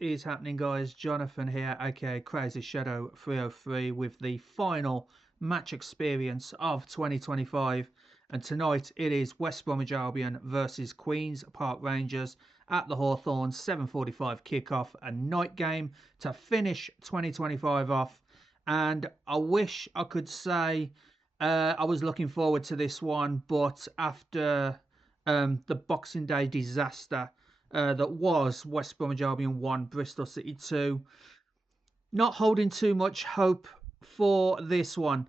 is happening, guys? Jonathan here, aka CrazyShadow 303, with the final match experience of 2025. And tonight it is West Bromwich Albion versus Queen's Park Rangers at the Hawthorns, 7:45 kickoff, a night game to finish 2025 off. And I wish I could say I was looking forward to this one, but after the Boxing Day disaster that was West Bromwich Albion 1, Bristol City 2. Not holding too much hope for this one.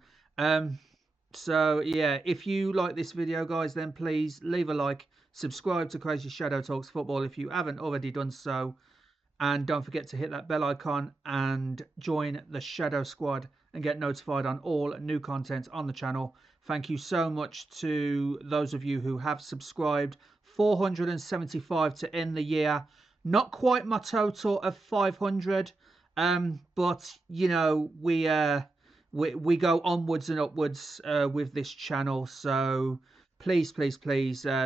So, yeah, if you like this video, guys, then please leave a like. Subscribe to Crazy Shadow Talks Football if you haven't already done so. And don't forget to hit that bell icon and join the Shadow Squad and get notified on all new content on the channel. Thank you so much to those of you who have subscribed. 475 to end the year. Not quite my total of 500, but you know we go onwards and upwards with this channel. So please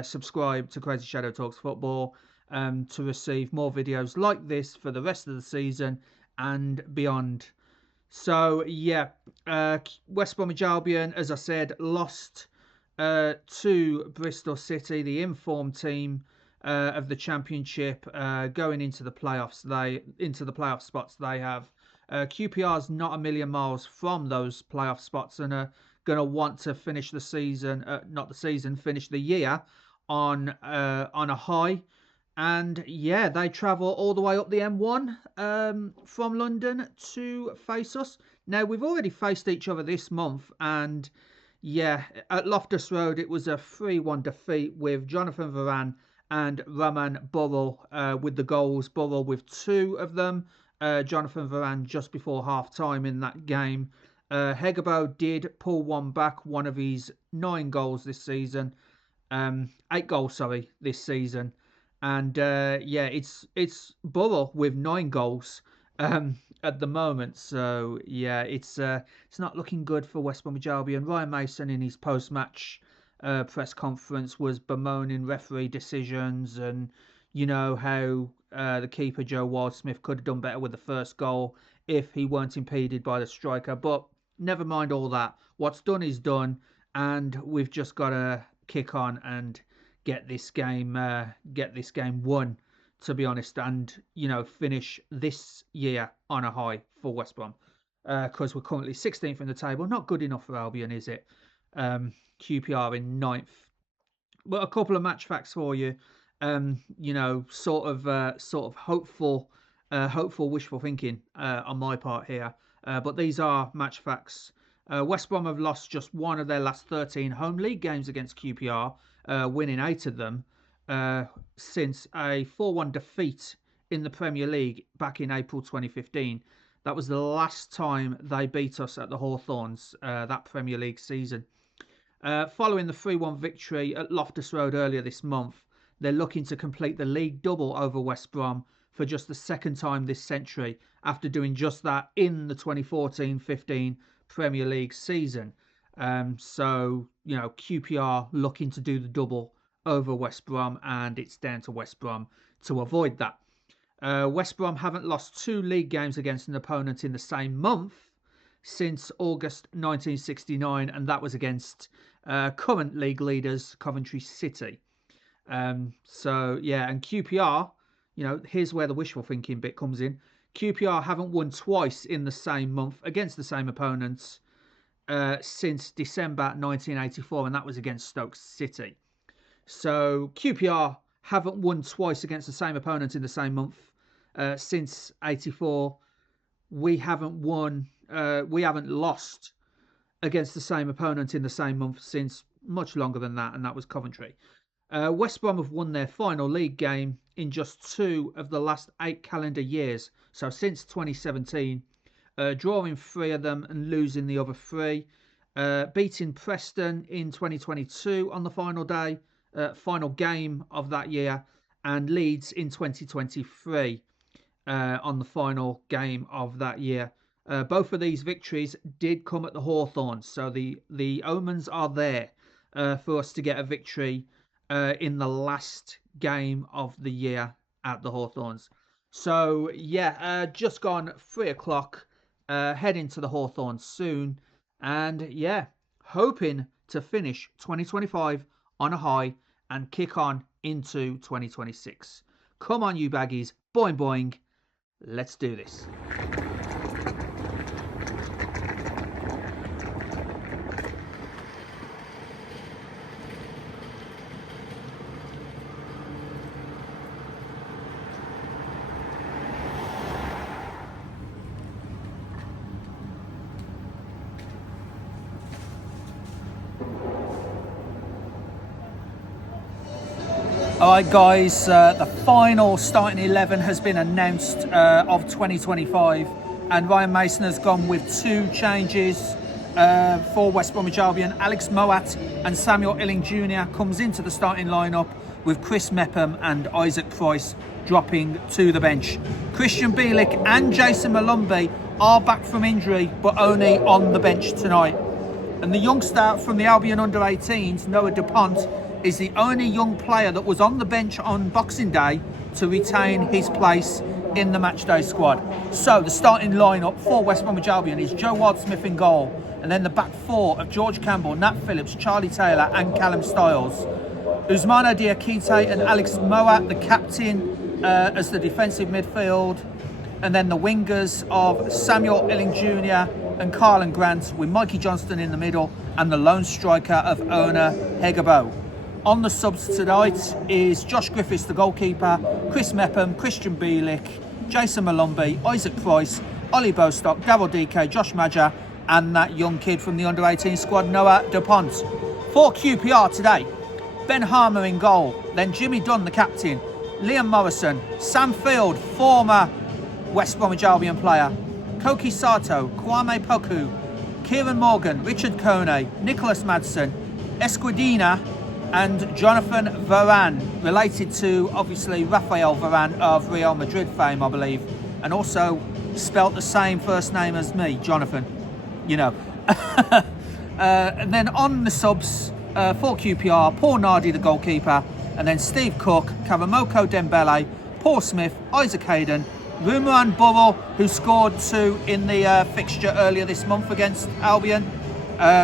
subscribe to Crazy Shadow Talks Football to receive more videos like this for the rest of the season and beyond. So yeah, West Bromwich Albion, as I said, lost to Bristol City, the informed team of the Championship, going into the playoffs. Into the playoff spots they have. QPR's not a million miles from those playoff spots and are going to want to finish the season, finish the year on a high. And yeah, they travel all the way up the M1 from London to face us. Now, we've already faced each other this month, and yeah, at Loftus Road, it was a 3-1 defeat with Jonathan Varane and Roman Burrell with the goals. Burrell with 2 of them. Jonathan Varane just before half-time in that game. Hegebo did pull one back, one of his 9 goals this season. 8 goals, sorry, this season. And yeah, it's Burrell with 9 goals at the moment. So yeah, it's not looking good for West Bromwich Albion. Ryan Mason in his post-match press conference was bemoaning referee decisions, and you know how the keeper Joe Wildsmith could have done better with the first goal if he weren't impeded by the striker. But never mind all that. What's done is done, and we've just got to kick on and get this game won, to be honest, and you know, finish this year on a high for West Brom, because we're currently 16th in the table. Not good enough for Albion, is it? QPR in 9th. But a couple of match facts for you. You know, sort of hopeful wishful thinking on my part here. But these are match facts. West Brom have lost just one of their last 13 home league games against QPR, winning 8 of them since a 4-1 defeat in the Premier League back in April 2015. That was the last time they beat us at the Hawthorns that Premier League season. Following the 3-1 victory at Loftus Road earlier this month, they're looking to complete the league double over West Brom for just the second time this century, after doing just that in the 2014-15 Premier League season. So, you know, QPR looking to do the double over West Brom, and it's down to West Brom to avoid that. West Brom haven't lost 2 league games against an opponent in the same month since August 1969, and that was against current league leaders Coventry City. So, yeah, and QPR, you know, here's where the wishful thinking bit comes in. QPR haven't won twice in the same month against the same opponents since December 1984, and that was against Stoke City. So QPR haven't won twice against the same opponent in the same month since 84. We haven't lost against the same opponent in the same month since much longer than that, and that was Coventry. West Brom have won their final league game in just 2 of the last 8 calendar years, so since 2017, drawing 3 of them and losing the other 3, beating Preston in 2022 on the final game of that year, and Leeds in 2023 on the final game of that year. Both of these victories did come at the Hawthorns, so the omens are there for us to get a victory in the last game of the year at the Hawthorns. So yeah, just gone 3 o'clock, heading to the Hawthorns soon, and yeah, hoping to finish 2025 on a high and kick on into 2026. Come on, you baggies, boing boing, let's do this. Alright guys, the final starting 11 has been announced of 2025, and Ryan Mason has gone with 2 changes for West Bromwich Albion. Alex Moat and Samuel Illing Jr. comes into the starting lineup, with Chris Mepham and Isaac Price dropping to the bench. Christian Bielik and Jason Malumbi are back from injury, but only on the bench tonight. And the youngster from the Albion under-18s, Noah DuPont, is the only young player that was on the bench on Boxing Day to retain his place in the Matchday squad. So the starting lineup for West Bromwich Albion is Joe Wildsmith in goal, and then the back 4 of George Campbell, Nat Phillips, Charlie Taylor and Callum Stiles. Usmano Diakite and Alex Moat, the captain, as the defensive midfield, and then the wingers of Samuel Illing Jr. and Carlin Grant, with Mikey Johnston in the middle and the lone striker of Ona Hegabo. On the subs tonight is Josh Griffiths, the goalkeeper, Chris Mepham, Christian Bielik, Jason Malumbi, Isaac Price, Ollie Bostock, Darryl DK, Josh Madger, and that young kid from the under-18 squad, Noah DuPont. For QPR today, Ben Harmer in goal, then Jimmy Dunn, the captain, Liam Morrison, Sam Field, former West Bromwich Albion player, Koki Sato, Kwame Poku, Kieran Morgan, Richard Kone, Nicholas Madsen, Esquidina, and Jonathan Varane, related to obviously Rafael Varane of Real Madrid fame, I believe, and also spelt the same first name as me, Jonathan, you know. And then on the subs for QPR, Paul Nardi, the goalkeeper, and then Steve Cook, Karamoko Dembele, Paul Smith, Isaac Hayden, Rumaran Burrow, who scored 2 in the fixture earlier this month against Albion,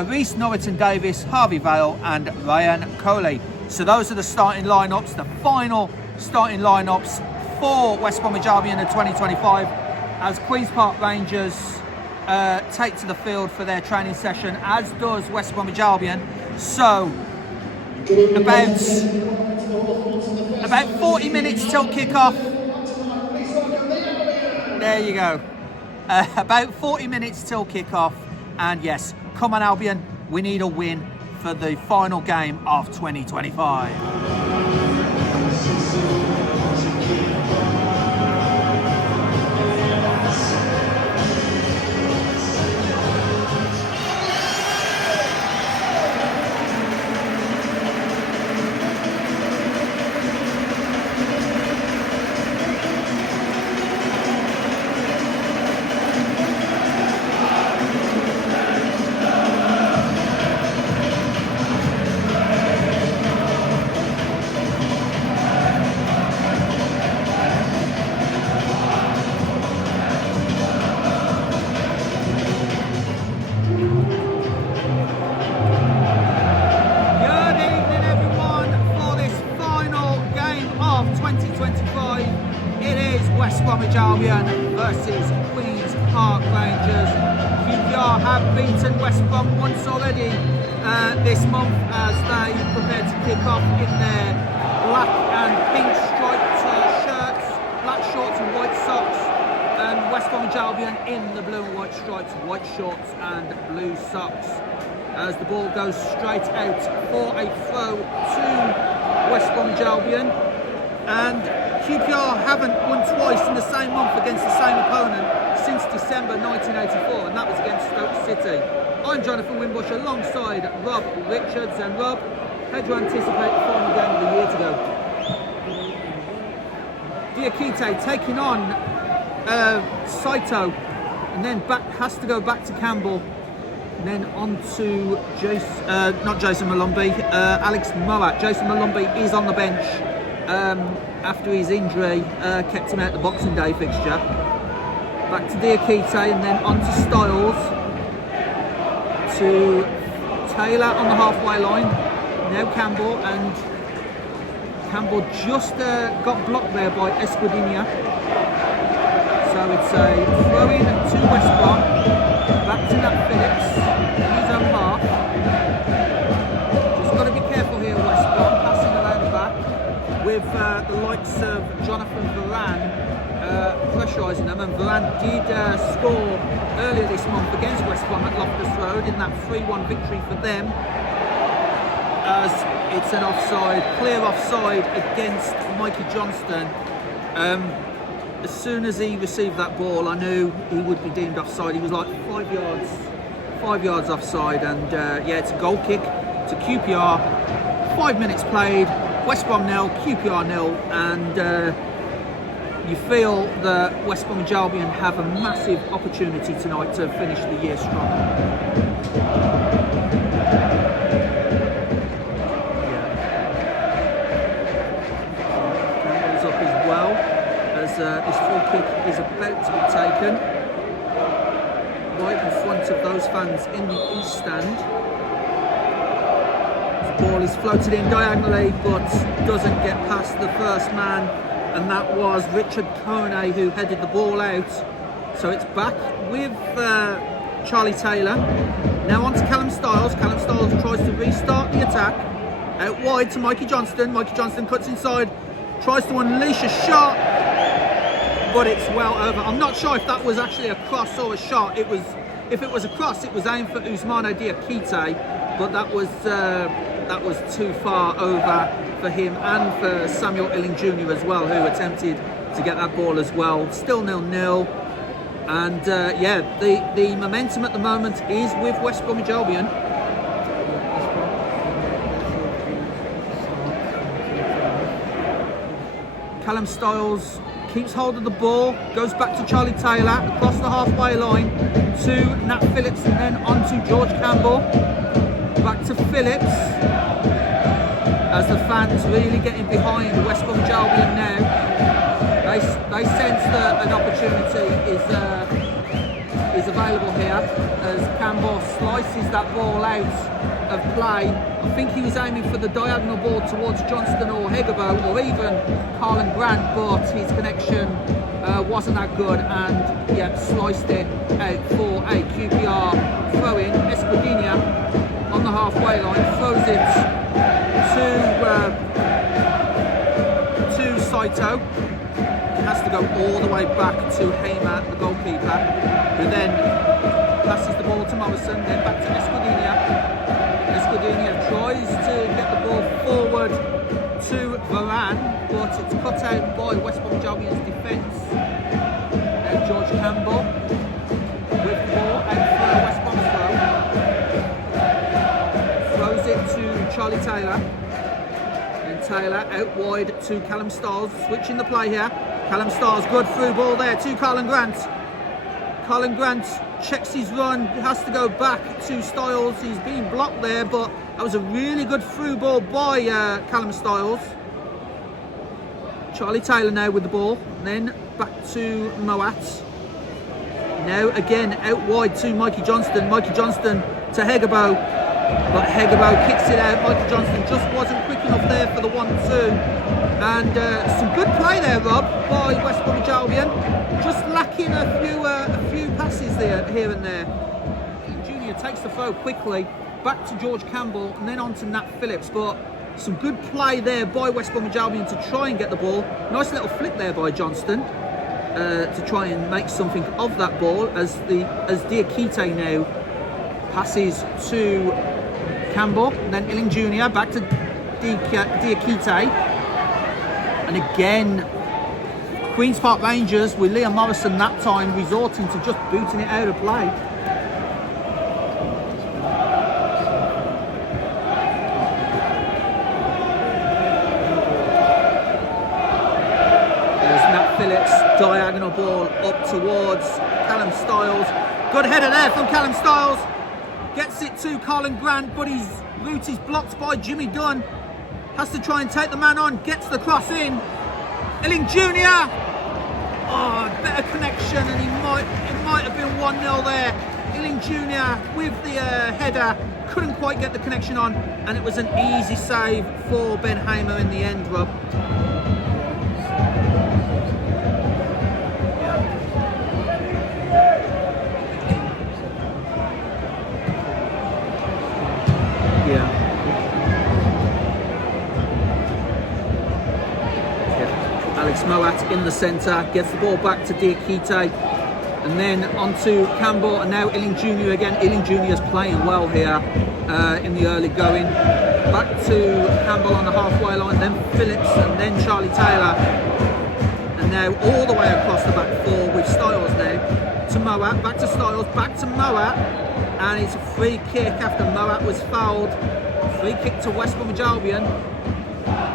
Reece Norriton Davis, Harvey Vale and Ryan Coley. So those are the starting lineups, the final starting lineups for West Bromwich Albion in 2025, as Queen's Park Rangers take to the field for their training session, as does West Bromwich Albion. So about 40 minutes till kick-off. There you go. About 40 minutes till kick-off, and yes, come on Albion, we need a win for the final game of 2025. Albion versus Queen's Park Rangers. QPR have beaten West Brom once already this month, as they prepare to kick off in their black and pink striped shirts, black shorts and white socks, and West Bromwich Albion in the blue and white stripes, white shorts and blue socks, as the ball goes straight out for a throw to West Bromwich Albion. And QPR haven't won twice in the same month against the same opponent since December 1984, and that was against Stoke City. I'm Jonathan Wimbush alongside Rob Richards, and Rob, how do you anticipate the final game of the year to go? Diakite taking on Saito, and then has to go back to Campbell, and then on to Alex Moat. Jason Malumbi is on the bench. after his injury kept him out the Boxing Day fixture. Back to Diakite and then on to Styles, to Taylor on the halfway line, now Campbell, and Campbell just got blocked there by Esquadinha. So it's a throw-in to West Brom, back to Nat Phillips, his own half. Just got to be careful here, West Brom, passing around the back, with the likes of Jonathan Varane pressurising them, and Varane did score earlier this month against West Brom at Loftus Road in that 3-1 victory for them, as it's an offside, clear offside against Mikey Johnston. As soon as he received that ball, I knew he would be deemed offside. He was like 5 yards offside, and yeah, it's a goal kick to QPR. 5 minutes played, West Brom 0, QPR 0, and you feel that West Bromwich Albion have a massive opportunity tonight to finish the year strong. Campbell's up as well, as this free kick is about to be taken right in front of those fans in the East Stand. The ball is floated in diagonally but doesn't get past the first man, and that was Richard Kone who headed the ball out. So it's back with Charlie Taylor. Now on to Callum Styles. Callum Styles tries to restart the attack. Out wide to Mikey Johnston. Mikey Johnston cuts inside, tries to unleash a shot, but it's well over. I'm not sure if that was actually a cross or a shot. If it was a cross, it was aimed for Ousmane Diakite, but that was too far over for him and for Samuel Illing Jr. as well, who attempted to get that ball as well. Still 0-0, and yeah, the momentum at the moment is with West Bromwich Albion. Callum Styles keeps hold of the ball, goes back to Charlie Taylor across the halfway line to Nat Phillips, and then on to George Campbell. Back to Phillips, as the fans really getting behind West Bromwich Albion now. They sense that an opportunity is available here, as Campbell slices that ball out of play. I think he was aiming for the diagonal ball towards Johnston or Hegabo or even Carlin Grant, but his connection wasn't that good, and yeah, sliced it out for a QPR throw-in. Esquadinha on the halfway line throws it to Saito. It has to go all the way back to Hamer, the goalkeeper, who then passes the ball to Morrison, then back to Esquadinha. Esquadinha tries to get the ball forward to Varane, but it's cut out by West Bromwich Albion's defence. Now George Campbell with the ball out for West Bromwich throws it to Charlie Taylor, and Taylor out wide to Callum Styles, switching the play here. Callum Styles, good through ball there to Carlin Grant. Carlin Grant checks his run, has to go back to Styles. He's been blocked there, but that was a really good through ball by Callum Styles. Charlie Taylor now with the ball, and then back to Moat. Now again out wide to Mikey Johnston. Mikey Johnston to Hegabo, but Hegabo kicks it out. Mikey Johnston just wasn't quick enough there for the 1-2. And some good play there, Rob, by West Bromwich Albion. Just lacking a few passes there, here and there. Junior takes the throw quickly, back to George Campbell, and then on to Nat Phillips. But some good play there by West Bromwich Albion to try and get the ball. Nice little flick there by Johnston to try and make something of that ball, as Diakite now passes to Campbell, and then Illing Jr. back to Diakite. And again, Queen's Park Rangers with Liam Morrison that time resorting to just booting it out of play. There's Nat Phillips, diagonal ball up towards Callum Styles. Good header there from Callum Styles. Gets it to Carlin Grant, but his route is blocked by Jimmy Dunn. has to try and take the man on, gets the cross in. Illing Jr. Oh, better connection, and it might have been 1-0 there. Illing Jr. with the header, couldn't quite get the connection on, and it was an easy save for Ben Hamer in the end, Rob. Alex Moat in the centre, gets the ball back to Diakite, and then onto Campbell, and now Illing Jr. again. Illing Jr. is playing well here in the early going. Back to Campbell on the halfway line, then Phillips, and then Charlie Taylor. And now all the way across the back four with Styles now to Moat, back to Styles, back to Moat, and it's a free kick after Moat was fouled. Free kick to West Bromwich Albion.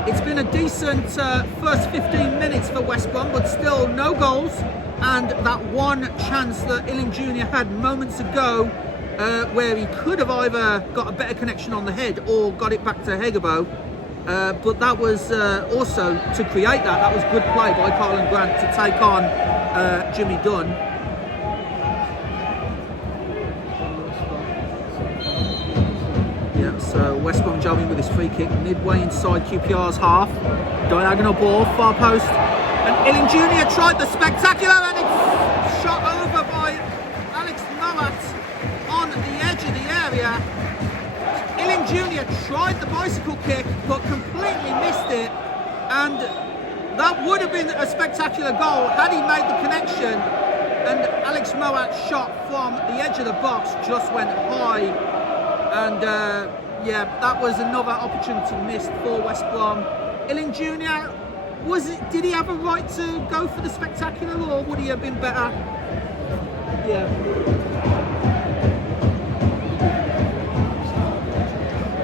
It's been a decent first 15 minutes for West Brom, but still no goals. And that one chance that Illing Jr. had moments ago, where he could have either got a better connection on the head or got it back to Hegebo. But that was also, to create that was good play by Carlin Grant to take on Jimmy Dunn. So West Brom Albion with his free kick midway inside QPR's half. Diagonal ball, far post. And Illing Jr. tried the spectacular, and it's shot over by Alex Moat on the edge of the area. Illing Jr. tried the bicycle kick but completely missed it. And that would have been a spectacular goal had he made the connection. And Alex Moat's shot from the edge of the box just went high. And yeah, that was another opportunity missed for West Brom. Illing Jr., did he have a right to go for the spectacular, or would he have been better? Yeah.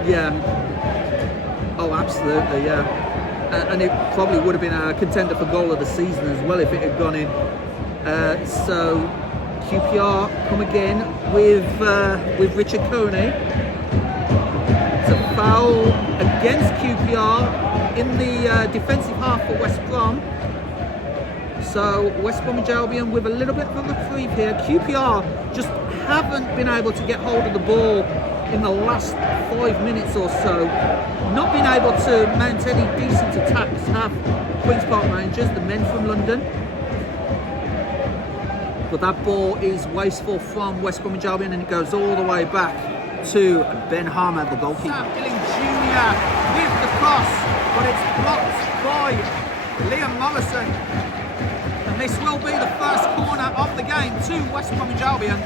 Yeah. Oh, absolutely, yeah. And it probably would have been a contender for goal of the season as well if it had gone in. So QPR come again with Richard Coney. It's a foul against QPR in the defensive half for West Brom. So West Bromwich Albion with a little bit of a reprieve here. QPR just haven't been able to get hold of the ball in the last 5 minutes or so. Not been able to mount any decent attacks have Queen's Park Rangers, the men from London. But that ball is wasteful from West Bromwich Albion, and it goes all the way back to Ben Hamer, the goalkeeper. Illing Jr. with the cross, but it's blocked by Liam Morrison. And this will be the first corner of the game to West Bromwich Albion.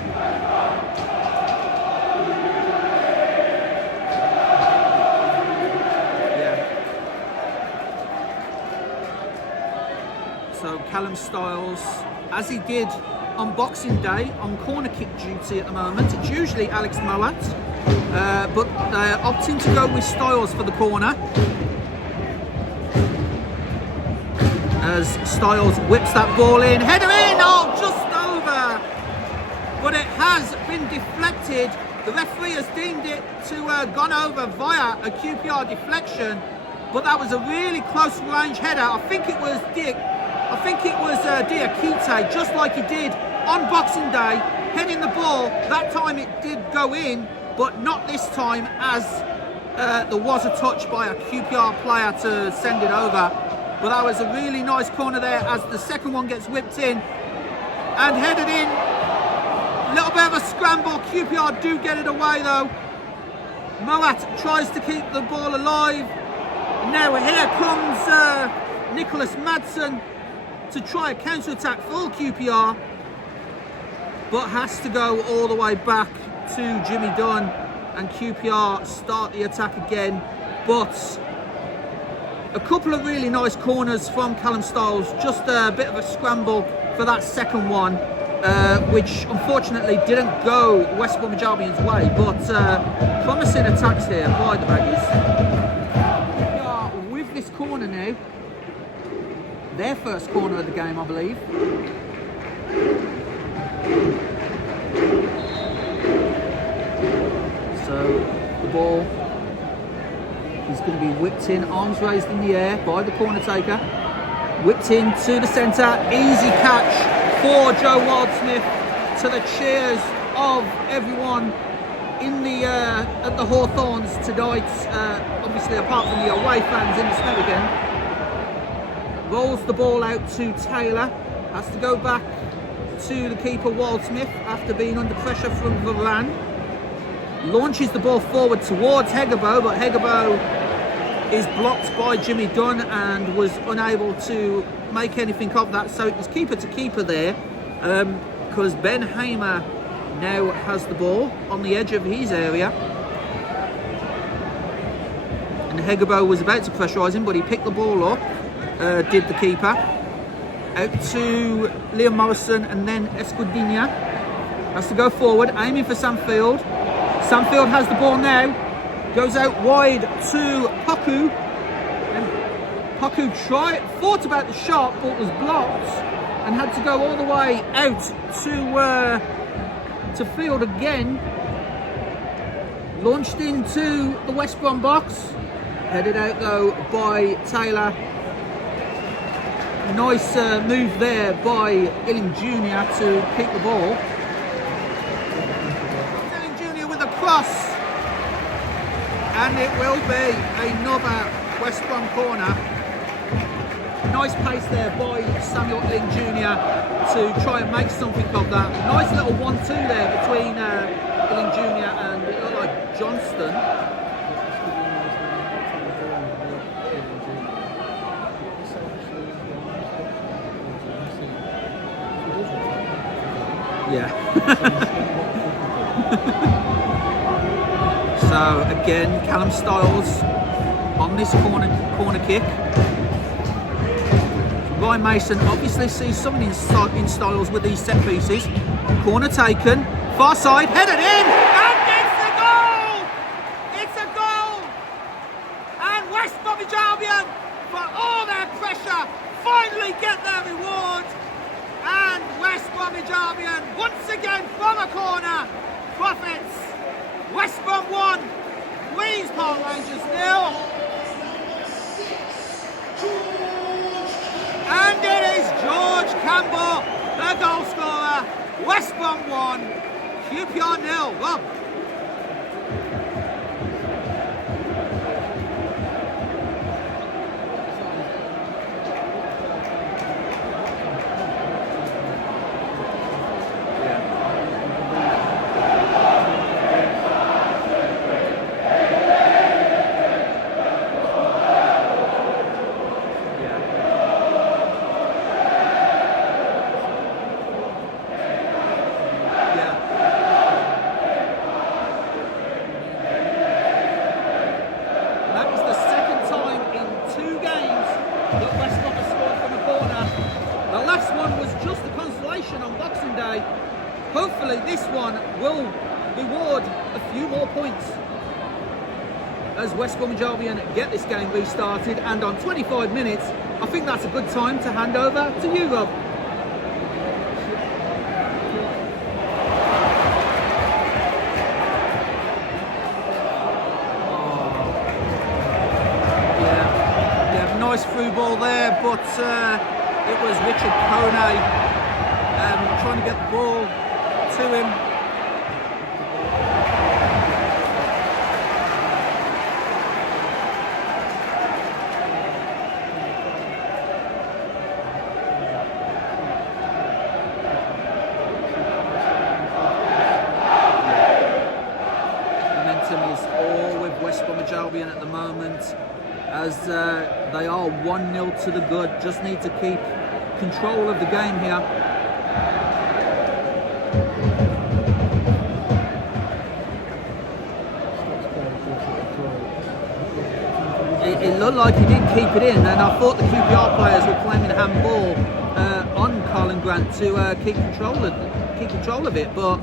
Yeah. So Callum Styles, as he did on Boxing Day, on corner kick duty at the moment. It's usually Alex Moat, but they're opting to go with Styles for the corner. As Styles whips that ball in, header in, oh, just over. But it has been deflected. The referee has deemed it to gone over via a QPR deflection, but that was a really close range header. I think it was Diakite, just like he did on Boxing Day, heading the ball. That time it did go in, but not this time, as there was a touch by a QPR player to send it over. But that was a really nice corner there, as the second one gets whipped in and headed in. A little bit of a scramble. QPR do get it away though. Moat tries to keep the ball alive. Now here comes Nicholas Madsen to try a counter-attack for QPR, but has to go all the way back to Jimmy Dunn, and QPR start the attack again. But a couple of really nice corners from Callum Styles, just a bit of a scramble for that second one, which unfortunately didn't go West Bromwich Albion's way, but promising attacks here by the Baggies. QPR with this corner now, their first corner of the game, I believe. So the ball is going to be whipped in, arms raised in the air by the corner taker. Whipped in to the centre, easy catch for Joe Wildsmith, to the cheers of everyone in the at the Hawthorns tonight, obviously apart from the away fans in the Smerigan. Rolls the ball out to Taylor, has to go back to the keeper Wildsmith after being under pressure from Varane. Launches the ball forward towards Hegabo, but Hegabo is blocked by Jimmy Dunn and was unable to make anything of that. So it was keeper to keeper there, because Ben Hamer now has the ball on the edge of his area. And Hegabo was about to pressurise him, but he picked the ball up, did the keeper. Out to Liam Morrison and then Escudinha. Has to go forward, aiming for Samfield. Samfield has the ball now. Goes out wide to Poku. And Poku thought about the shot, but was blocked and had to go all the way out to field again. Launched into the West Brom box. Headed out though by Taylor. Nice move there by Illing Jr. to keep the ball. Illing Jr. with a cross. And it will be another West Brom corner. Nice pace there by Samuel Illing Jr. to try and make something of that. Nice little 1-2 there between Illing Jr. and it looked like Johnston. Yeah. So again, Callum Styles on this corner kick. Ryan Mason obviously sees something in Styles with these set pieces. Corner taken, far side, headed in, and it's a goal! It's a goal! And West Bromwich Albion, for all their pressure, finally get their reward. And West Bromwich Albion, once again from a corner, profits. West Brom 1, Queen's Park Rangers 0. And it is George Campbell, the goal scorer. West Brom 1, QPR 0. Rob. Hopefully this one will reward a few more points as West Bromwich Albion get this game restarted, and on 25 minutes I think that's a good time to hand over to you, Rob. Yeah, nice through ball there, but it was Richard Kone trying to get the ball to him. Momentum is all with West Bromwich Albion at the moment, as they are 1-0 to the good. Just need to keep control of the game here. It looked like he didn't keep it in, and I thought the QPR players were claiming handball on Colin Grant to keep control of it, but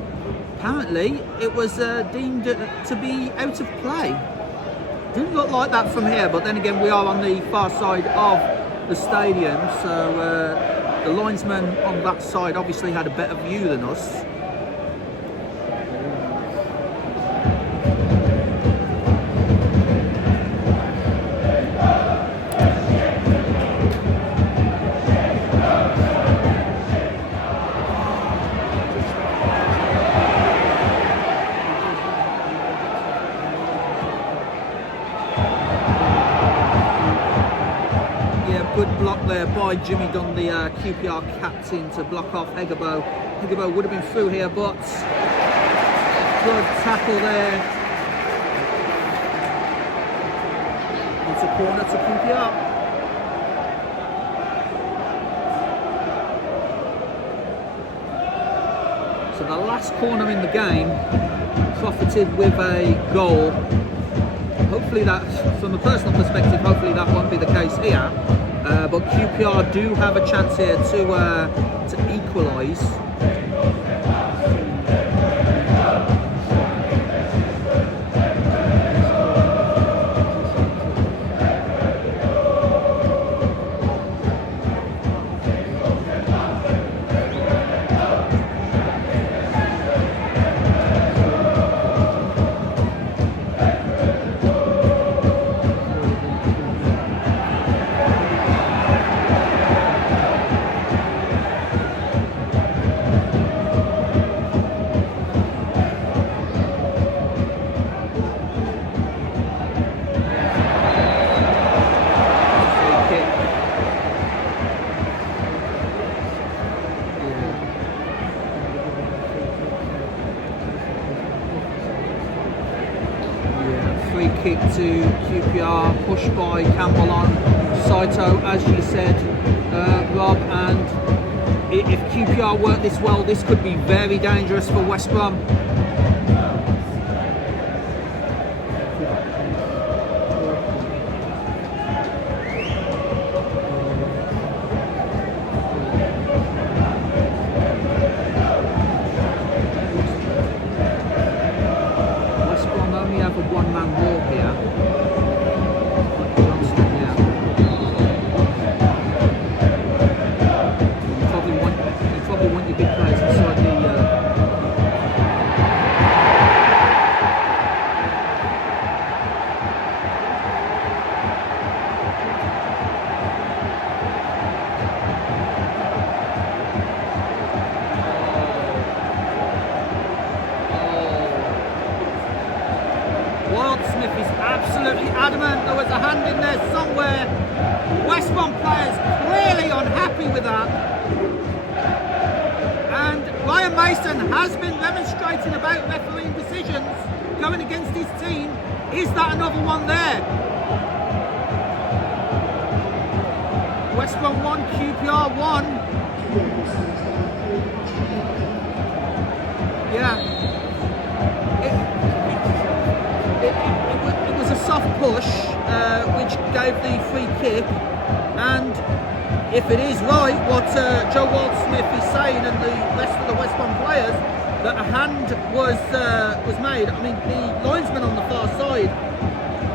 apparently it was deemed to be out of play. Didn't look like that from here, but then again we are on the far side of the stadium, so the linesman on that side obviously had a better view than us. Good block there by Jimmy Dunn, the QPR captain, to block off Hegebo. Hegebo would have been through here, but good tackle there. It's a corner to QPR. So the last corner in the game profited with a goal. Hopefully that, from a personal perspective, hopefully that won't be the case here. But QPR do have a chance here to equalise. Kick to QPR, pushed by Campbell on Saito, as you said, Rob, and if QPR work this well, this could be very dangerous for West Brom. Adamant there was a hand in there somewhere. West Brom players clearly unhappy with that. And Ryan Mason has been demonstrating about refereeing decisions going against his team. Is that another one there? West Brom 1, QPR 1. Yeah. It was a soft push, which gave the free kick, and if it is right what Joe Wald-Smith is saying and the rest of the West Brom players, that a hand was made. I mean, the linesman on the far side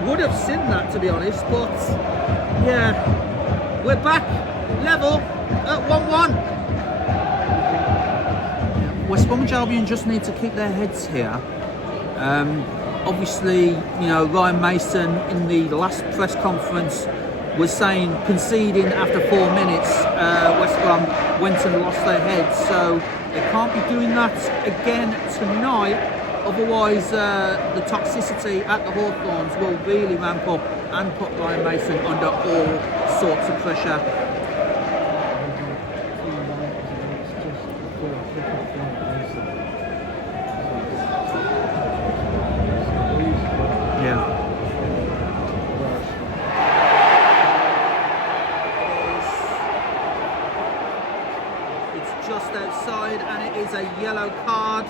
would have seen that, to be honest, but yeah, we're back level at 1-1. West Bromwich Albion just need to keep their heads here. Obviously, you know, Ryan Mason in the last press conference was saying conceding after 4 minutes, West Brom went and lost their heads, so they can't be doing that again tonight, otherwise the toxicity at the Hawthorns will really ramp up and put Ryan Mason under all sorts of pressure. Just outside, and it is a yellow card.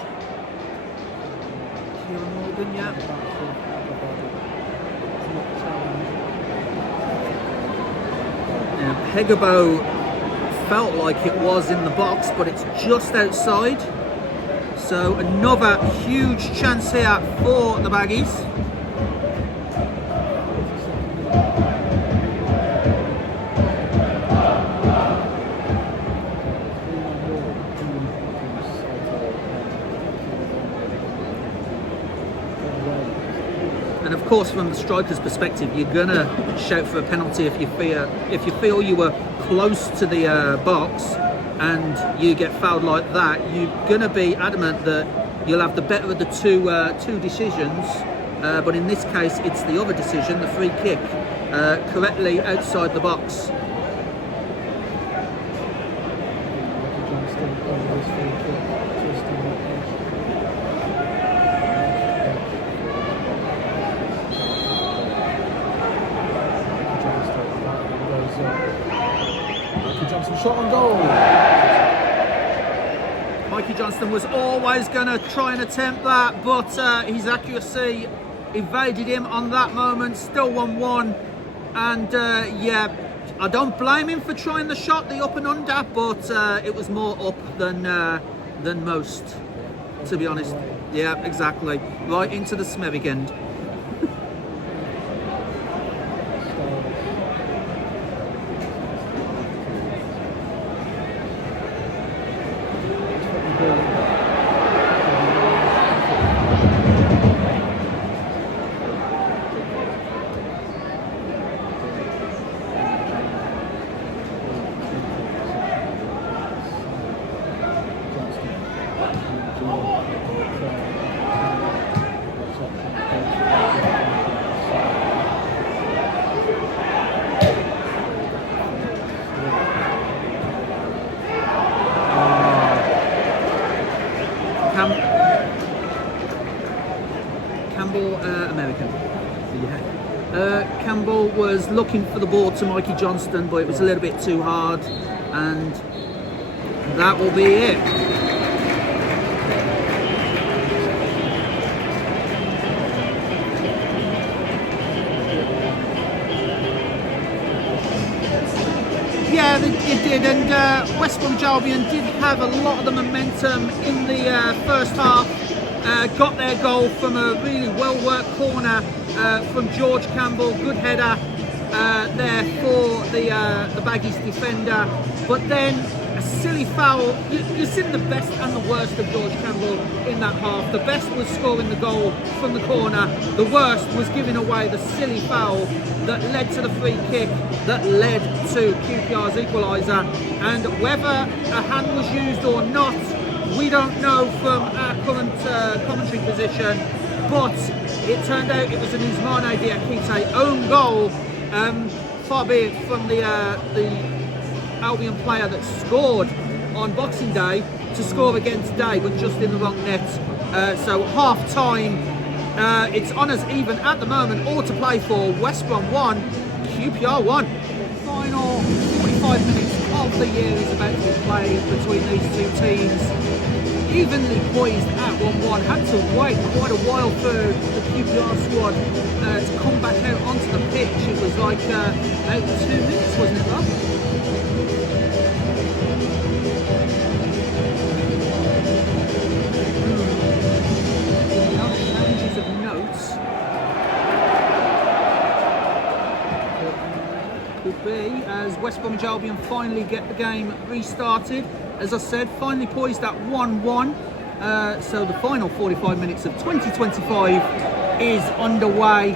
Kieran Morgan, yeah. Hegebo felt like it was in the box, but it's just outside. So another huge chance here for the Baggies. And of course, from the striker's perspective, you're gonna shout for a penalty if you feel you were close to the box and you get fouled like that. You're gonna be adamant that you'll have the better of the two decisions. But in this case, it's the other decision, the free kick, correctly outside the box. Shot on goal. Mikey Johnston was always going to try and attempt that, but his accuracy evaded him on that moment. Still 1-1, and yeah, I don't blame him for trying the shot, the up and under, but it was more up than most, to be honest. Yeah, exactly. Right into the Smevig end. Campbell was looking for the ball to Mikey Johnston, but it was a little bit too hard, and that will be it. Yeah, it did, and West Bromwich Albion did have a lot of the momentum in the first half. Got their goal from a really well-worked corner from George Campbell. Good header there for the Baggies defender. But then a silly foul. You've seen the best and the worst of George Campbell in that half. The best was scoring the goal from the corner. The worst was giving away the silly foul that led to the free kick, that led to QPR's equaliser. And whether a hand was used or not, we don't know from our current commentary position, but it turned out it was an Ousmane Diakite own goal, far be it from the Albion player that scored on Boxing Day to score again today, but just in the wrong net. So half time, it's on us even at the moment, all to play for. West Brom 1, QPR 1. Final 45 minutes of the year is about to be played between these two teams. Evenly poised at 1-1, had to wait quite a while for the QPR squad to come back out onto the pitch. It was like about 2 minutes, wasn't it, Rob? No changes of notes. Could be, as West Bromwich Albion finally get the game restarted. As I said, finally poised at 1-1. So the final 45 minutes of 2025 is underway,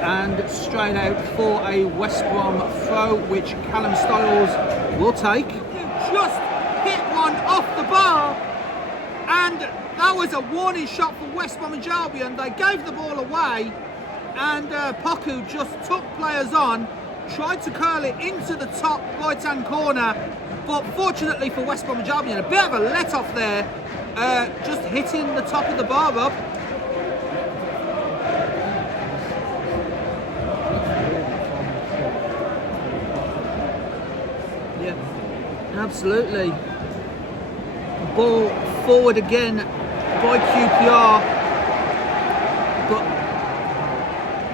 and straight out for a West Brom throw, which Callum Styles will take. Just hit one off the bar, and that was a warning shot for West Bromwich Albion. They gave the ball away, and Poku just took players on, tried to curl it into the top right-hand corner. But fortunately for West Bromwich Albion, a bit of a let-off there, just hitting the top of the bar up. Yeah, absolutely. Ball forward again by QPR. But,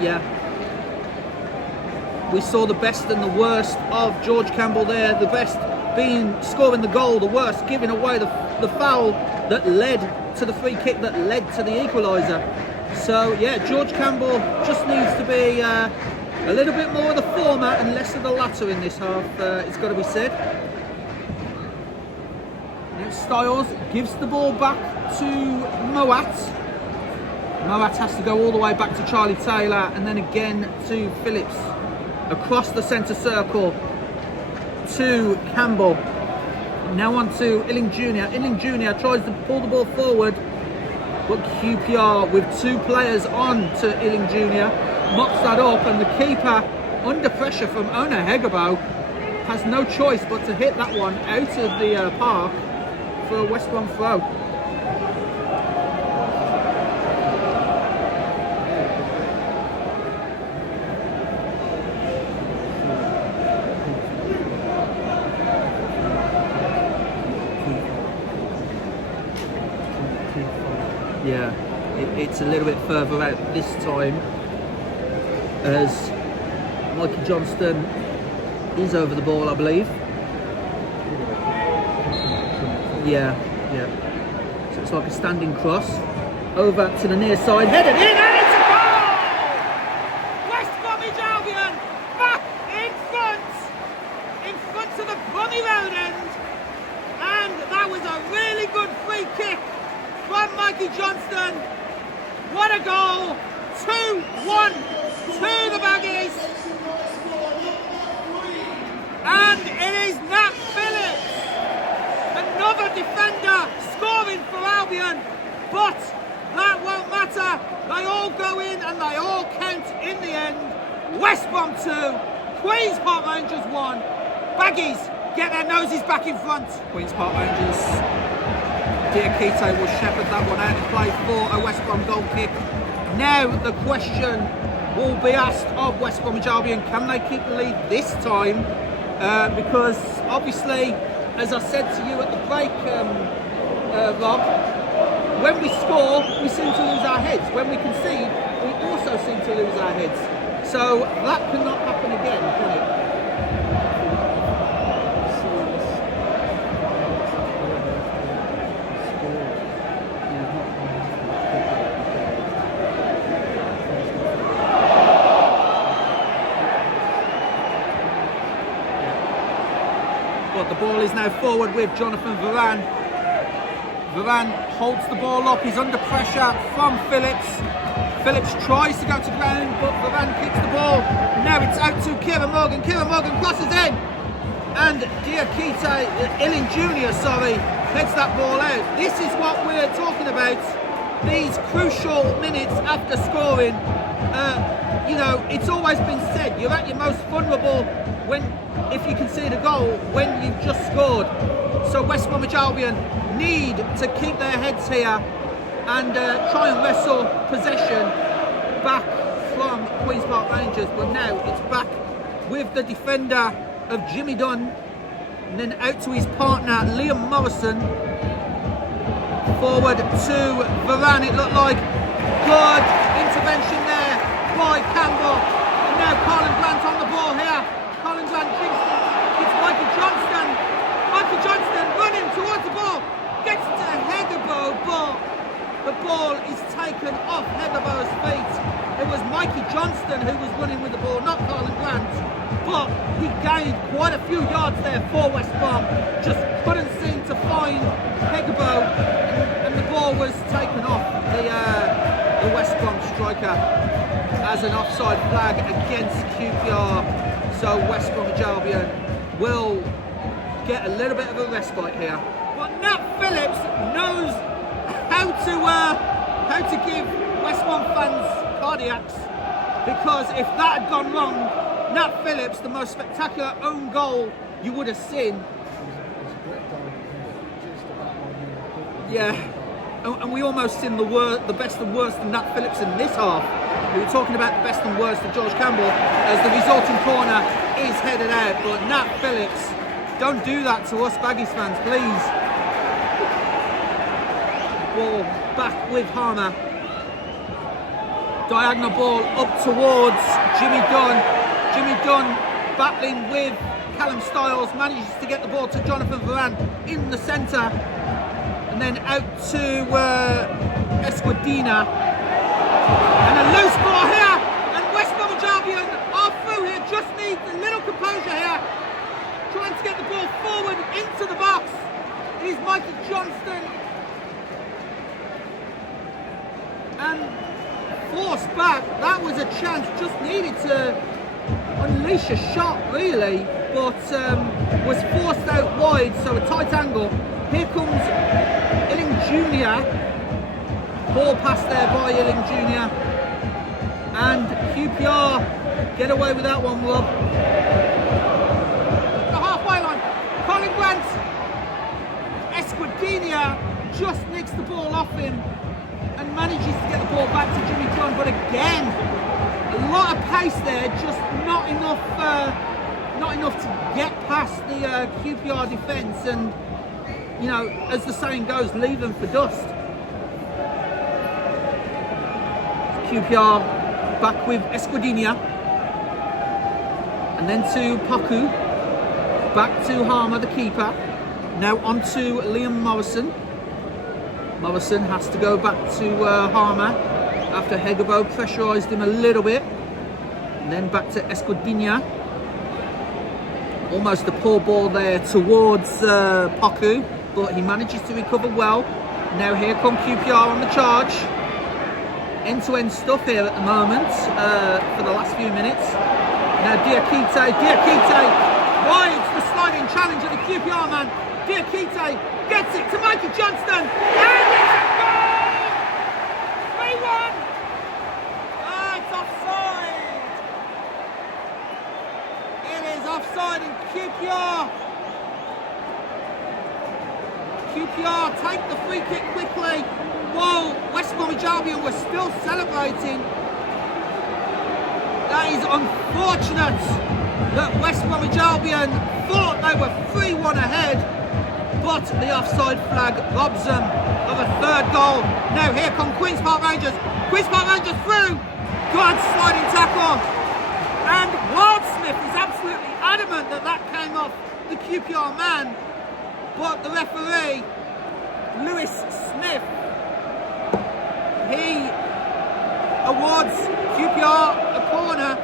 yeah. We saw the best and the worst of George Campbell there. The best being scoring the goal, the worst giving away the foul that led to the free kick that led to the equaliser. So yeah, George Campbell just needs to be a little bit more of the former and less of the latter in this half, it's got to be said. Now Styles gives the ball back to Moat. Moat has to go all the way back to Charlie Taylor, and then again to Phillips. Across the centre circle to Campbell. Now on to Illing Jr. Illing Jr. tries to pull the ball forward, but QPR with two players on to Illing Jr. mops that up, and the keeper, under pressure from Ona Hegabo, has no choice but to hit that one out of the park for a West Brom throw. Yeah, it's a little bit further out this time as Mikey Johnston is over the ball, I believe. Yeah. So it's like a standing cross over to the near side, headed in, and it's a goal! West Bromwich Albion back in front of the Brommy Road end, and that was a really good free kick from Mikey Johnston. What a goal! 2-1 to the Baggies. And it is Nat Phillips, another defender, scoring for Albion. But that won't matter. They all go in and they all count in the end. West Brom 2, Queen's Park Rangers 1. Baggies get their noses back in front. Queen's Park Rangers, Diakite will shepherd that one out and play for a West Brom goal kick. Now the question will be asked of West Bromwich Albion, can they keep the lead this time? Because obviously, as I said to you at the break, Rob, when we score, we seem to lose our heads. When we concede, we also seem to lose our heads. So that cannot happen again, can it? The ball is now forward with Jonathan Varane. Varane holds the ball up, he's under pressure from Phillips. Phillips tries to go to ground, but Varane kicks the ball. Now it's out to Kieran Morgan. Kieran Morgan crosses in, and Diakite Illing Jr. heads that ball out. This is what we're talking about. These crucial minutes after scoring. You know, it's always been said, you're at your most vulnerable if you concede a goal when you've just scored. So West Bromwich Albion need to keep their heads here and try and wrestle possession back from Queen's Park Rangers. But now it's back with the defender of Jimmy Dunn, and then out to his partner Liam Morrison. Forward to Varane, it looked like. Good intervention there by Campbell. And now Colin Grant on the ball here. Colin Grant thinks it's Mikey Johnston. Mikey Johnston running towards the ball. Gets to Hegebo, but the ball is taken off Hegebo's feet. It was Mikey Johnston who was running with the ball, not Colin Grant. But he gained quite a few yards there for West Brom. Just couldn't seem to find Hegebo, and the ball was taken off the West Brom striker as an offside flag against QPR. So West Bromwich Albion will get a little bit of a respite here. But Nat Phillips knows how to give West Brom fans cardiacs, because if that had gone wrong, Nat Phillips, the most spectacular own goal you would have seen. Yeah, and we almost seen the best and worst of Nat Phillips in this half. We were talking about the best and worst of George Campbell as the resulting corner is headed out. But Nat Phillips, don't do that to us Baggies fans, please. Ball back with Harmer. Diagonal ball up towards Jimmy Dunn. Jimmy Dunn battling with Callum Stiles, manages to get the ball to Jonathan Varane in the centre. And then out to Esquadina. And a loose ball here. And West Bromwich Albion are through here. Just needs a little composure here. Trying to get the ball forward into the box. It is Mikey Johnston. And forced back. That was a chance. Just needed to unleash a shot really. But was forced out wide. So a tight angle. Here comes Illing Jr. Ball pass there by Illing Jr. And QPR get away with that one, Rob. The halfway line. Colin Grant. Esquadini again. A lot of pace there, just not enough to get past the QPR defence, and you know, as the saying goes, leave them for dust. QPR back with Esquadinha, and then to Poku, back to Harmer, the keeper. Now on to Liam Morrison. Morrison has to go back to Harmer after Hegebo pressurised him a little bit. And then back to Esquadinha. Almost a poor ball there towards Poku, but he manages to recover well. Now here come QPR on the charge. End-to-end stuff here at the moment for the last few minutes. Now Diakite, rides the sliding challenge of the QPR man. Diakite gets it to Mikey Johnston, and it's a goal! 3-1! Ah, it's offside! It is offside, and QPR take the free kick quickly, while West Bromwich Albion were still celebrating. That is unfortunate that West Bromwich Albion thought they were 3-1 ahead, but the offside flag robs them of a third goal. Now here come Queen's Park Rangers. Queen's Park Rangers through. Good sliding tackle. And Wildsmith is absolutely adamant that that came off the QPR man, but the referee, Lewis Smith, he awards QPR a corner.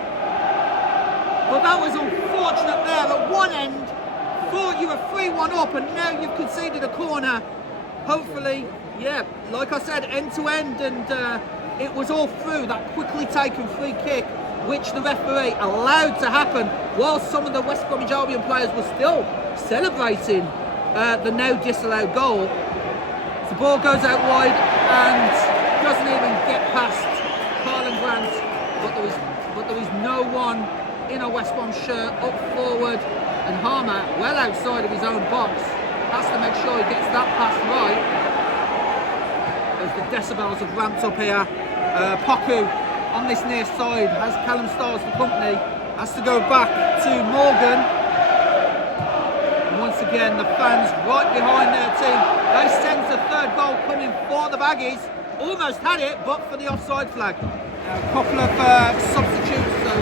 But that was unfortunate there. At one end, thought you were 3-1 up, and now you've conceded a corner. Hopefully, yeah, like I said, end to end, and it was all through that quickly taken free kick, which the referee allowed to happen while some of the West Bromwich Albion players were still celebrating the now disallowed goal. The ball goes out wide and doesn't even get past Carlin Grant, but there is no one in a West Brom shirt up forward, and Harmer, well outside of his own box, has to make sure he gets that pass right. As the decibels have ramped up here, Poku on this near side has Callum Stiles for company, has to go back to Morgan, and once again the fans right behind their team. They sense the third goal coming for the Baggies. Almost had it, but for the offside flag. A couple of substitutes. So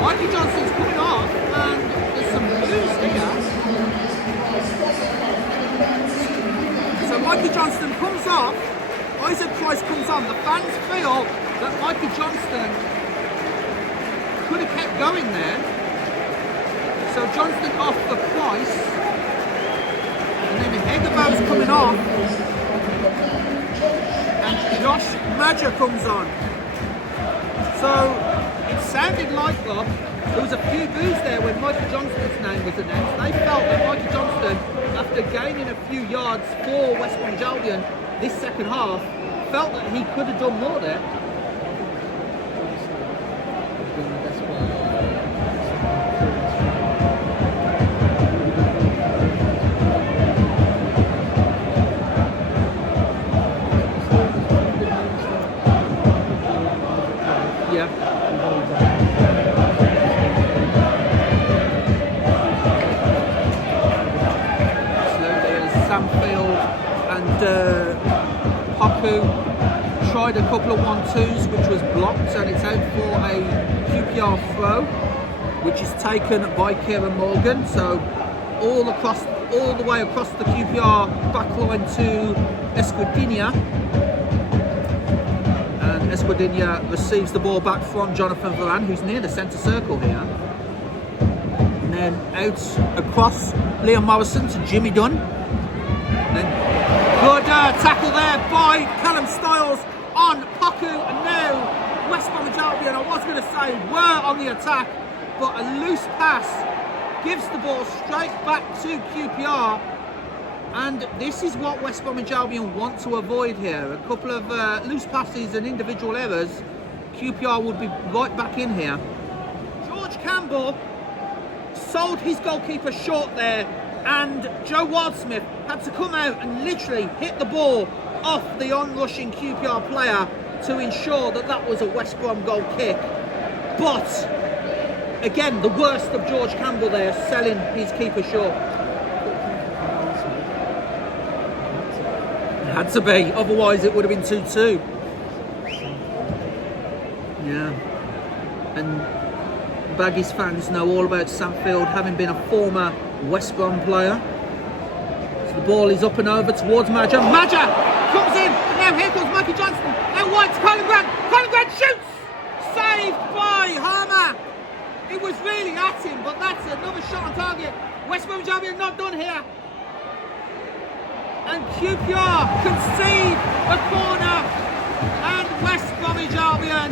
Mikey Johnston's coming off, and there's some blues here. So Mikey Johnston comes off, Isaac Price comes on. The fans feel that Mikey Johnston could have kept going there. So Johnston off for Price, and then Hegebo's coming off, and Josh Madger comes on. So it sounded like there was a few boos there when Mikey Johnston's name was announced. They felt that Mikey Johnston, after gaining a few yards for West Bromwich Albion this second half, felt that he could have done more there. Poku tried a couple of 1-2s, which was blocked, and it's out for a QPR throw, which is taken by Kieran Morgan. So all the way across the QPR backline to Esquadinha, and Esquadinha receives the ball back from Jonathan Varane, who's near the centre circle here, and then out across Liam Morrison to Jimmy Dunn. Then good tackle there by Callum Stiles on Poku, and now West Bromwich Albion, I was going to say, were on the attack, but a loose pass gives the ball straight back to QPR, and this is what West Bromwich Albion want to avoid here. A couple of loose passes and individual errors, QPR would be right back in here. George Campbell sold his goalkeeper short there, and Joe Wildsmith had to come out and literally hit the ball off the onrushing QPR player to ensure that that was a West Brom goal kick. But again, the worst of George Campbell there, selling his keeper short. It had to be, otherwise it would have been 2-2. Yeah. And Baggies fans know all about Sandfield, having been a former West Brom player. So the ball is up and over towards Madger. Madger comes in, and now here comes Mikey Johnson. Now White's Colin Grant. Colin Grant shoots! Saved by Harmer. It was really at him, but that's another shot on target. West Bromwich Albion not done here. And QPR concede a corner. And West Bromwich Albion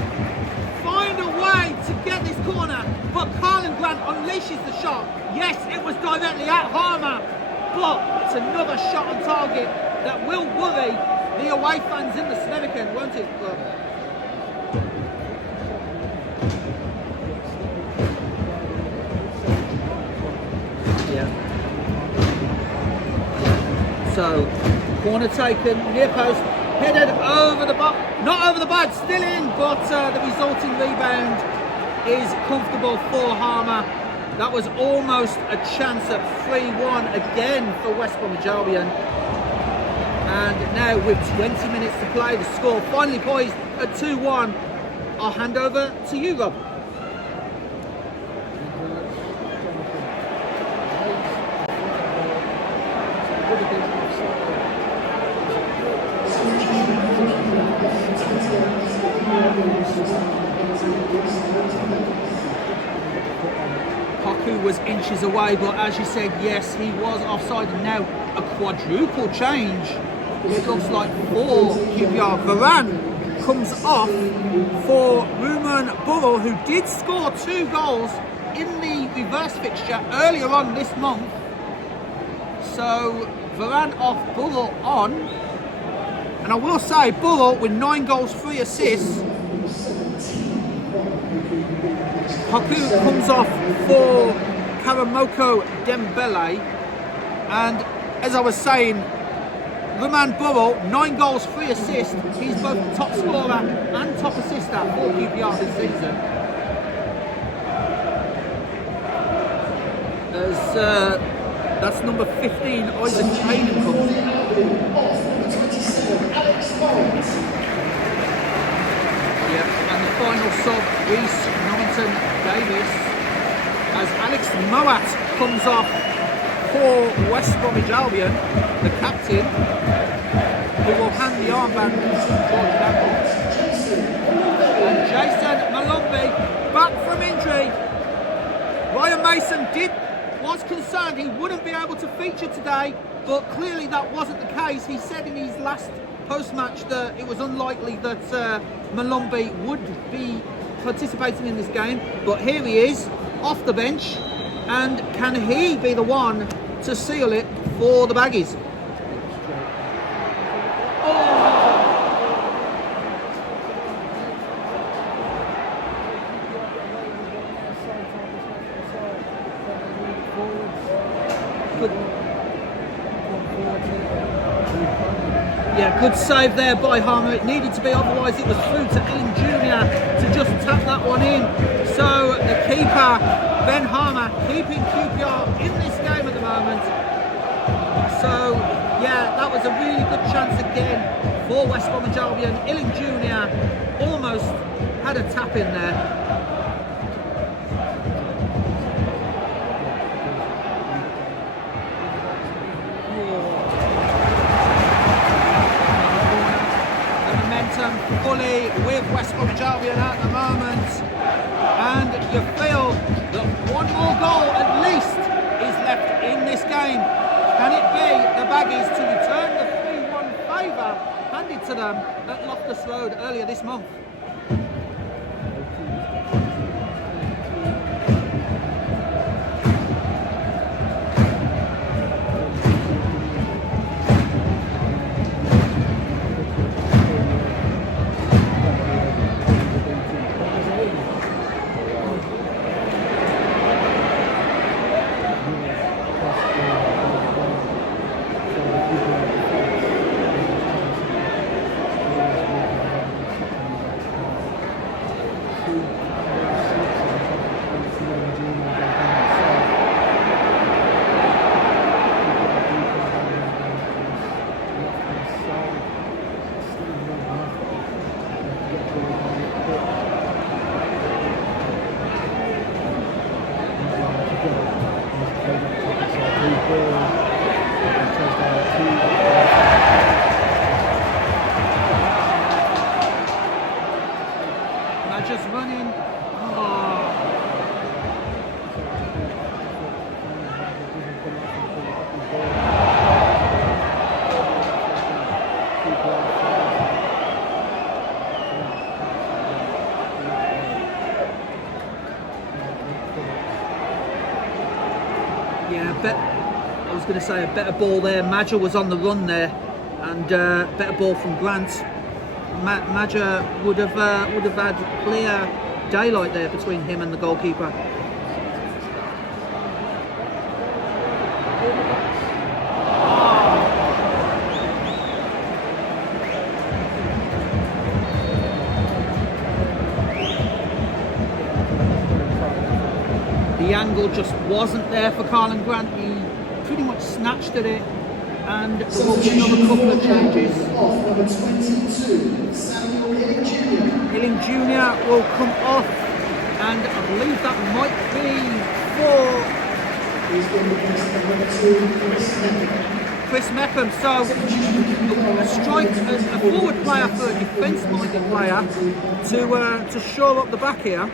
find a way to get this corner. But Colin Grant unleashes the shot. Yes, it was directly at Harmer. But it's another shot on target that will worry the away fans in the Snemican, won't it? So, corner taken, near post, headed over the bar, not over the bar, still in, but the resulting rebound is comfortable for Harmer. That was almost a chance at 3-1 again for West Bromwich Albion. And now with 20 minutes to play, the score finally poised at 2-1. I'll hand over to you, Rob. Paku was inches away, but as you said, yes, he was offside. And now a quadruple change. It looks like for QPR. Varane comes off for Ruben Burrell, who did score 2 goals in the reverse fixture earlier on this month. So Varane off, Burrell on. And I will say, Burrell with 9 goals, 3 assists. Paku comes off for Karamoko Dembele. And as I was saying, Ruben Burrell, 9 goals, 3 assists. He's both the top scorer and top assister for QPR this season. As that's number 15, Isaac Hayden comes in. Yep, and the final sub, Reece Davis, as Alex Moat comes off for West Bromwich Albion, the captain, who will hand the armband to George Campbell. And Jason Malumbi back from injury. Ryan Mason was concerned he wouldn't be able to feature today, but clearly that wasn't the case. He said in his last post-match that it was unlikely that Malumbi would be participating in this game, but here he is off the bench, and can he be the one to seal it for the Baggies? Good save there by Harmer. It needed to be, otherwise it was through to Ellis Jr. to just tap that one in. So the keeper, Ben Harmer, keeping QPR in this game at the moment. So yeah, that was a really good chance again for West Bromwich Albion. Ellis Jr. almost had a tap in there. Fully with West Bromwich Albion at the moment, and you feel that one more goal at least is left in this game. Can it be the Baggies to return the 3-1 favour handed to them at Loftus Road earlier this month? Yeah, I was going to say a better ball there. Madger was on the run there, and better ball from Grant. Madger would have had clear daylight there between him and the goalkeeper. The angle just wasn't there for Carlin Grant. He pretty much snatched at it, and there will be another couple of changes. Number 22, Samuel Hilling Jr. Hilling Jr. will come off, and I believe that might be for Chris Meckham. So a forward player for a defence-minded player to shore up the back here.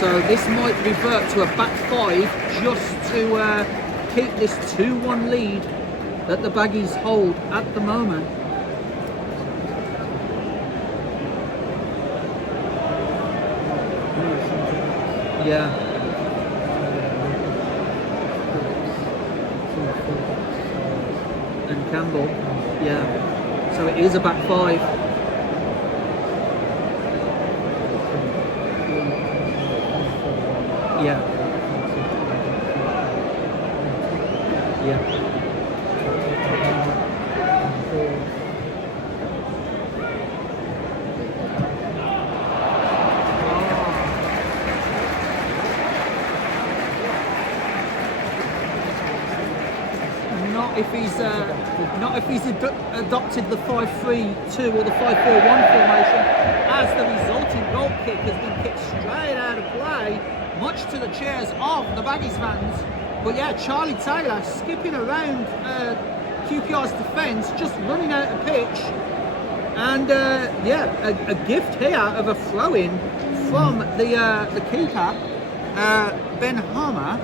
So this might revert to a back five just to keep this 2-1 lead that the Baggies hold at the moment. Yeah. And Campbell. Yeah. So it is a back five. Yeah. Yeah. Not if he's adopted the 5-3-2 or the 5-4-1 formation, as the resulting goal kick has been kicked straight out of play, much to the cheers of the Baggies fans. But yeah, Charlie Taylor skipping around QPR's defence, just running out of pitch, and yeah, a gift here of a throw-in from the keeper, Ben Harmer.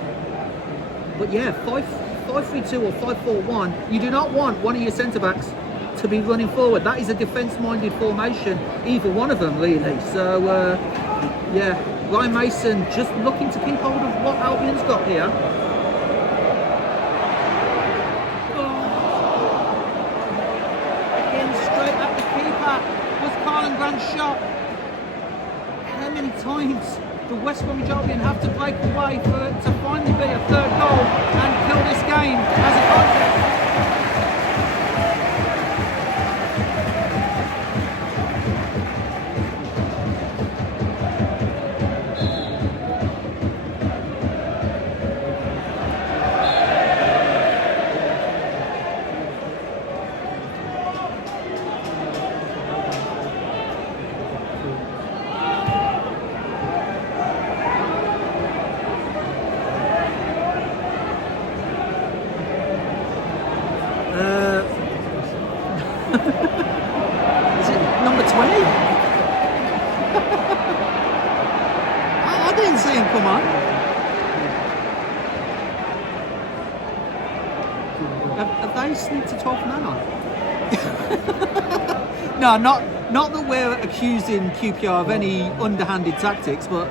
But yeah, 5-3-2 or 5-4-1, you do not want one of your centre-backs to be running forward. That is a defence-minded formation, either one of them really. So yeah, Ryan Mason just looking to keep hold of what Albion's got here. Again, straight at the keeper was Carlin Grant's shot. How many times the West Bromwich Albion have to break away for it to finally be a third goal and kill this game as a contest? Is it number 20? I didn't see him come on. Have they sneaked a 12th man on? No, not that we're accusing QPR of any underhanded tactics, but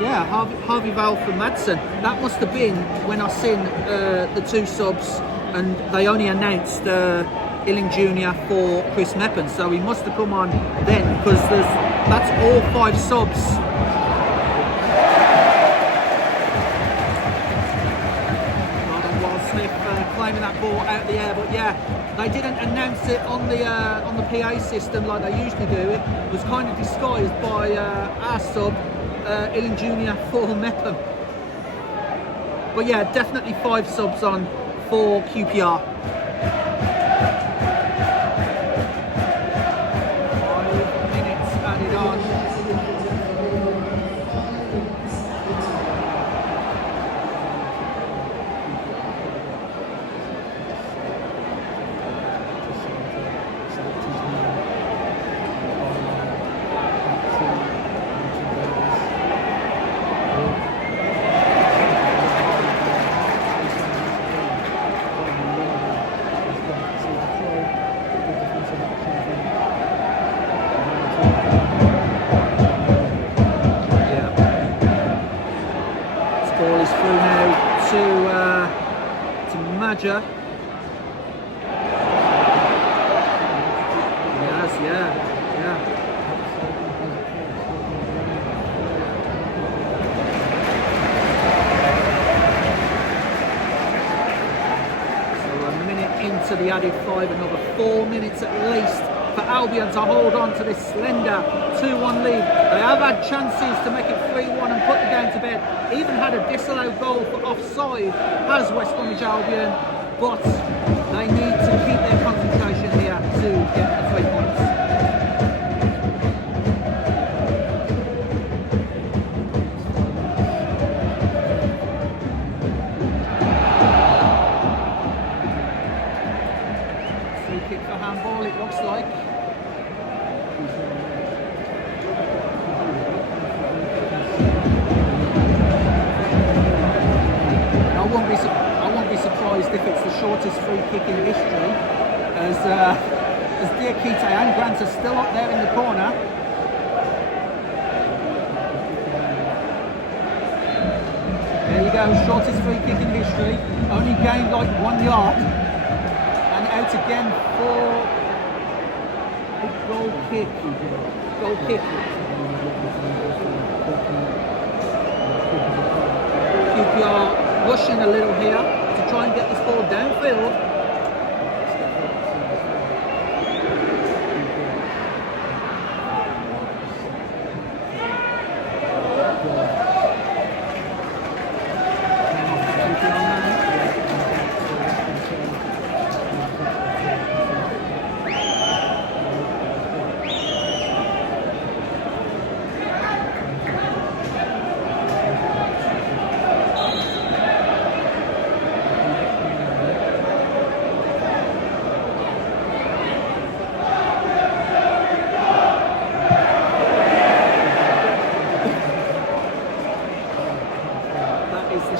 yeah, Harvey Val for Madsen. That must have been when I seen the two subs, and they only announced Hilling Jr. for Chris Meppen, so he must have come on then, because that's all 5 subs. Smith claiming that ball out the air, but yeah, they didn't announce it on the PA system like they usually do. It was kind of disguised by our sub, Hilling Jr. for Meppen. But yeah, definitely 5 subs on for QPR. 5 minutes added on. manager. Yes, yeah. So a minute into the added 5, another 4 minutes at least for Albion to hold on to this slender 2-1 lead. They have had chances to make it 3-1 and put the game to bed. Even had a disallowed goal for offside as West Bromwich Albion, but they need to keep their concentration here to get the 3 points. Free kick for handball, it looks like. I won't be surprised if it's the shortest free kick in history, as Diakite and Grant are still up there in the corner. There you go, shortest free kick in history, only gained like 1 yard, and out again for a goal kick. QPR rushing a little here to try and get this ball downfield.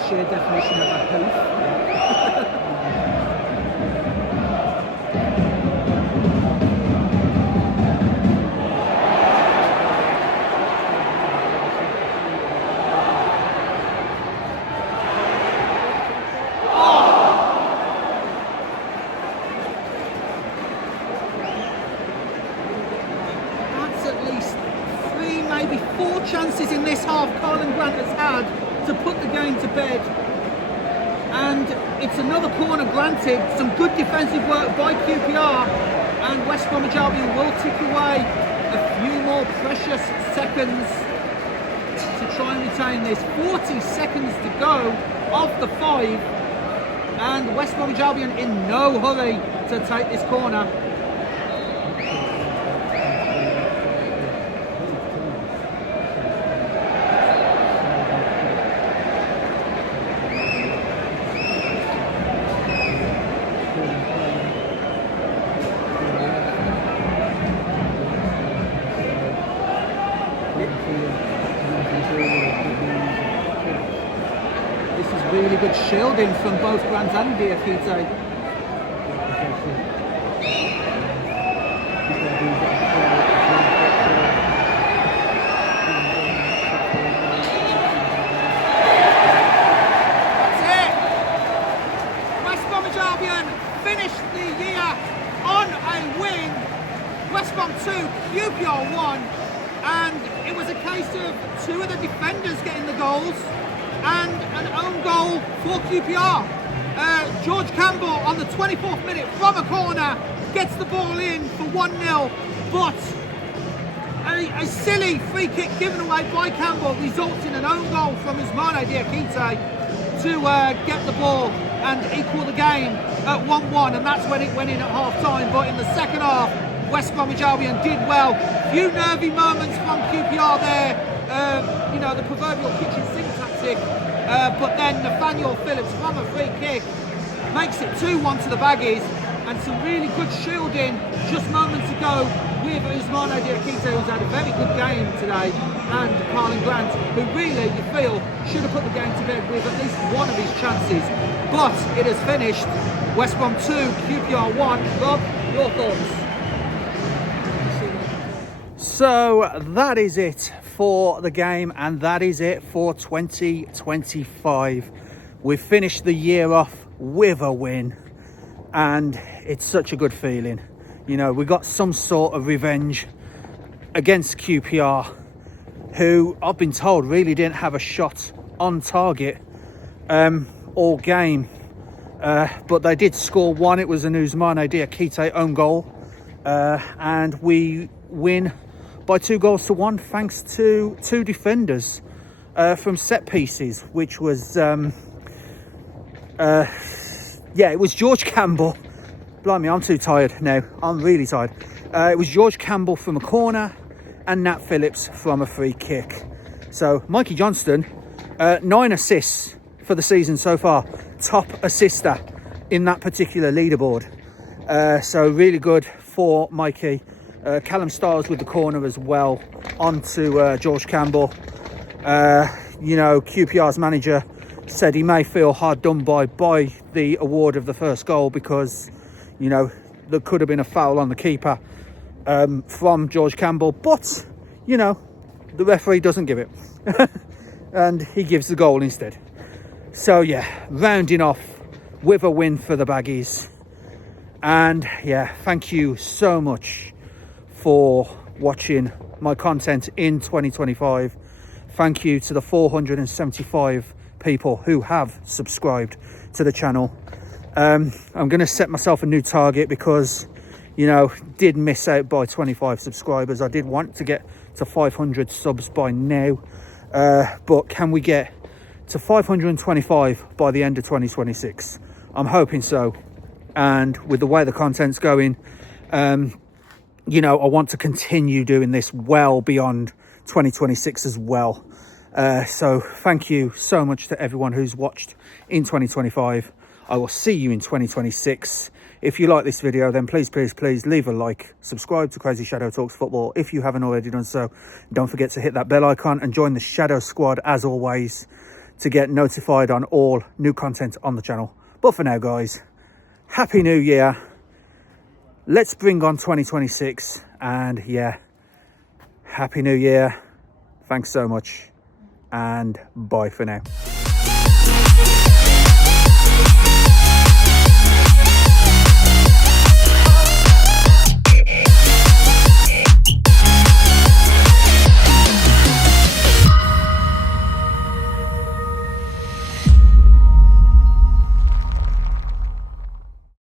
Sheer definition of a hoof. That's at least 3, maybe 4 chances in this half Colin Grant has had to put the game to bed, and it's another corner granted. Some good defensive work by QPR, and West Bromwich Albion will tick away a few more precious seconds to try and retain this. 40 seconds to go of the 5, and West Bromwich Albion in no hurry to take this corner. Really good shielding from both Grant and Diakite. That's it! West Bromwich Albion finished the year on a win. West Brom 2, QPR 1, and it was a case of 2 of the defenders getting the goals and an own goal for QPR. George Campbell on the 24th minute from a corner gets the ball in for 1-0, but a silly free kick given away by Campbell results in an own goal from Usmane Diakite to get the ball and equal the game at 1-1, and that's when it went in at half time. But in the second half, West Bromwich Albion did well. Few nervy moments from QPR there, the proverbial kitchen sink tactic, but then Nathaniel Phillips from a free kick makes it 2-1 to the Baggies, and some really good shielding just moments ago with Usmane Diakite, who's had a very good game today, and Colin Grant, who really, you feel, should have put the game to bed with at least one of his chances. But it has finished. West Brom 2, QPR 1. Rob, your thoughts? So that is it for the game, and that is it for 2025. We've finished the year off with a win, and it's such a good feeling. You know, we got some sort of revenge against QPR, who I've been told really didn't have a shot on target all game, but they did score one. It was an Ousmane Diakite own goal, and we win by 2-1 thanks to 2 defenders from set pieces, which was it was George Campbell. Blimey, I'm too tired now. I'm really tired. It was George Campbell from a corner and Nat Phillips from a free kick. So Mikey Johnston, 9 assists for the season so far. Top assister in that particular leaderboard. So really good for Mikey. Callum Stiles with the corner as well, onto George Campbell. You know, QPR's manager said he may feel hard done by the award of the first goal, because, you know, there could have been a foul on the keeper from George Campbell, but, you know, the referee doesn't give it and he gives the goal instead. So yeah, rounding off with a win for the Baggies. And yeah, thank you so much for watching my content in 2025. Thank you to the 475 people who have subscribed to the channel. I'm going to set myself a new target, because, you know, did miss out by 25 subscribers. I did want to get to 500 subs by now, but can we get to 525 by the end of 2026? I'm hoping so. And with the way the content's going, you know, I want to continue doing this well beyond 2026 as well. So thank you so much to everyone who's watched in 2025. I will see you in 2026. If you like this video, then please leave a like, subscribe to Crazy Shadow Talks Football if you haven't already done so. Don't forget to hit that bell icon and join the Shadow Squad as always to get notified on all new content on the channel. But for now, guys, Happy New Year. Let's bring on 2026, and yeah, Happy New Year. Thanks so much, and bye for now.